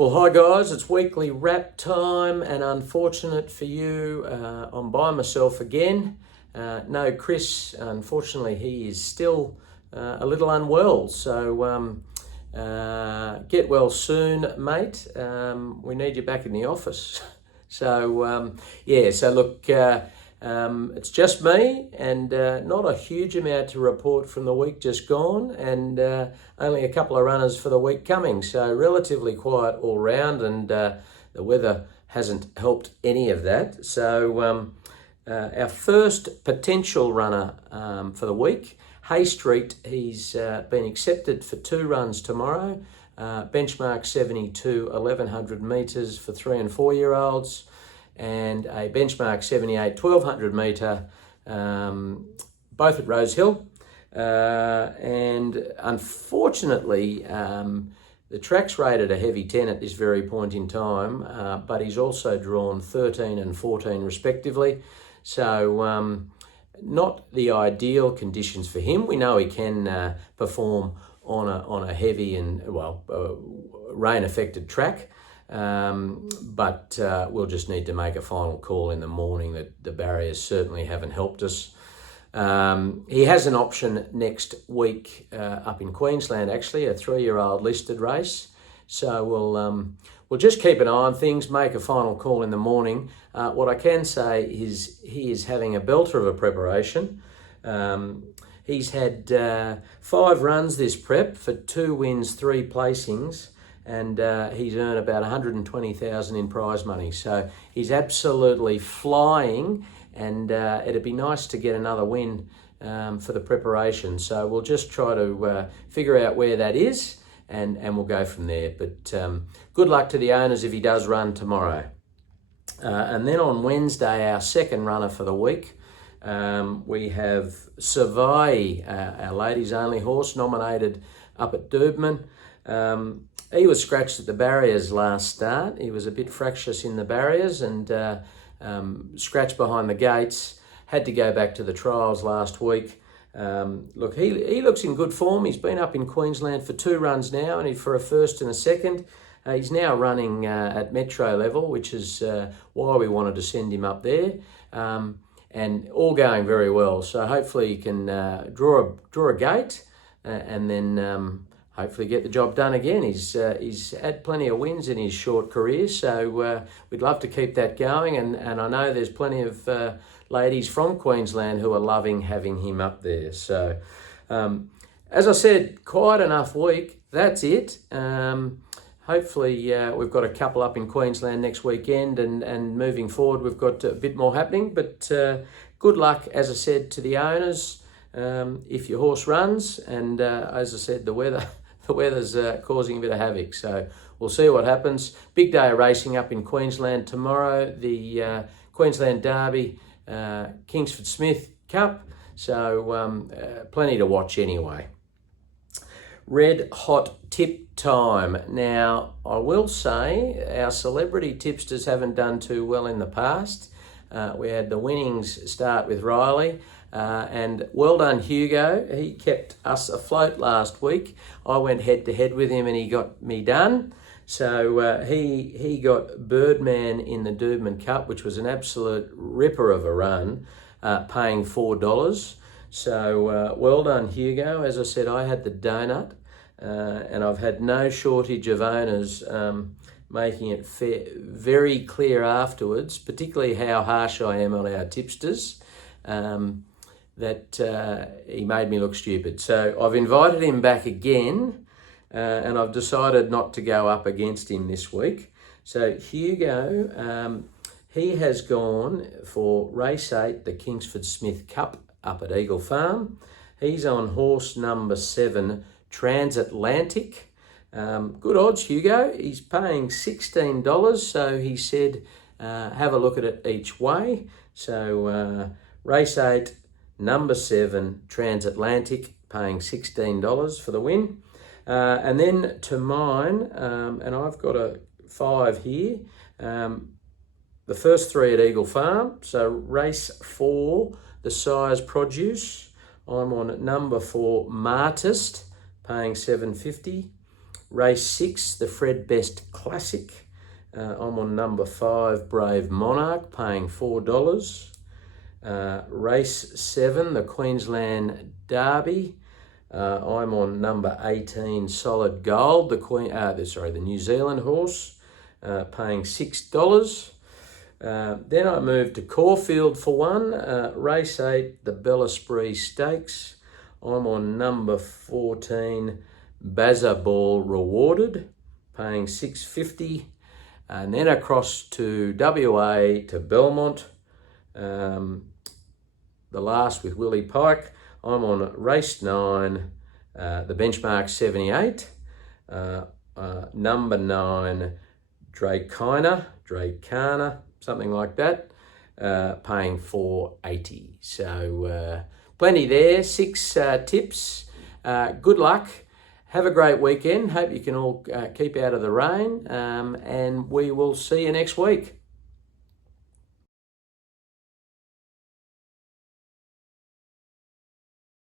Well, hi guys, it's weekly wrap time, and unfortunate for you, I'm by myself again. No Chris, unfortunately he is still a little unwell, so get well soon, mate. We need you back in the office. So look, it's just me, and not a huge amount to report from the week just gone, and only a couple of runners for the week coming. So relatively quiet all round, and the weather hasn't helped any of that. So our first potential runner for the week, Hay Street, he's been accepted for 2 runs tomorrow. Benchmark 72 1100 metres for 3 and 4 year olds, and a benchmark 78 1200 metre, both at Rosehill. And unfortunately, the track's rated a heavy 10 at this very point in time, but he's also drawn 13 and 14 respectively. So not the ideal conditions for him. We know he can perform on a heavy and rain affected track. But we'll just need to make a final call in the morning. That the barriers certainly haven't helped us. He has an option next week up in Queensland, actually, a 3-year-old listed race. So we'll just keep an eye on things, make a final call in the morning. What I can say is he is having a belter of a preparation. He's had 5 runs this prep for 2 wins, 3 placings. And he's earned about 120,000 in prize money. So he's absolutely flying, and it'd be nice to get another win for the preparation. So we'll just try to figure out where that is, and we'll go from there. But good luck to the owners if he does run tomorrow. And then on Wednesday, our second runner for the week, we have Savai, our ladies only horse, nominated up at Doobman. He was scratched at the barriers last start. He was a bit fractious in the barriers and scratched behind the gates. Had to go back to the trials last week. Look, he looks in good form. He's been up in Queensland for 2 runs now, and for a first and a second. He's now running at Metro level, which is why we wanted to send him up there. And all going very well. So hopefully he can draw a gate and then hopefully get the job done again. He's had plenty of wins in his short career, so we'd love to keep that going. And I know there's plenty of ladies from Queensland who are loving having him up there. So as I said, quiet enough week. That's it. Hopefully we've got a couple up in Queensland next weekend, and moving forward we've got a bit more happening. But good luck, as I said, to the owners if your horse runs. And as I said, the weather's causing a bit of havoc, so we'll see what happens. Big day of racing up in Queensland tomorrow, the Queensland Derby, Kingsford Smith Cup, so plenty to watch anyway. Red hot tip time. Now, I will say our celebrity tipsters haven't done too well in the past. We had the winnings start with Riley. And well done, Hugo. He kept us afloat last week. I went head to head with him, and he got me done. So he got Birdman in the Doobman Cup, which was an absolute ripper of a run, paying $4. So well done, Hugo. As I said, I had the donut, and I've had no shortage of owners making it very clear afterwards, particularly how harsh I am on our tipsters. That he made me look stupid. So I've invited him back again, and I've decided not to go up against him this week. So Hugo, he has gone for race 8, the Kingsford Smith Cup up at Eagle Farm. He's on horse number 7, Transatlantic. Good odds, Hugo. He's paying $16, so he said have a look at it each way. So race 8, number 7, Transatlantic, paying $16 for the win. And then to mine, and I've got a 5 here. The first 3 at Eagle Farm. So race 4, the Sire's Produce. I'm on number 4, Martist, paying $7.50. Race 6, the Fred Best Classic. I'm on number 5, Brave Monarch, paying $4. Race 7, the Queensland Derby. I'm on number 18, Solid Gold, the New Zealand horse, paying $6. Then I moved to Caulfield for one. Race 8, the Bel Esprit Stakes. I'm on number 14, Bazaball Rewarded, paying $6.50. And then across to WA to Belmont, the last with Willie Pike. I'm on race 9, the Benchmark 78, number 9, Dracana, something like that, paying $4.80. So plenty there, 6 tips. Good luck. Have a great weekend. Hope you can all keep out of the rain, and we will see you next week.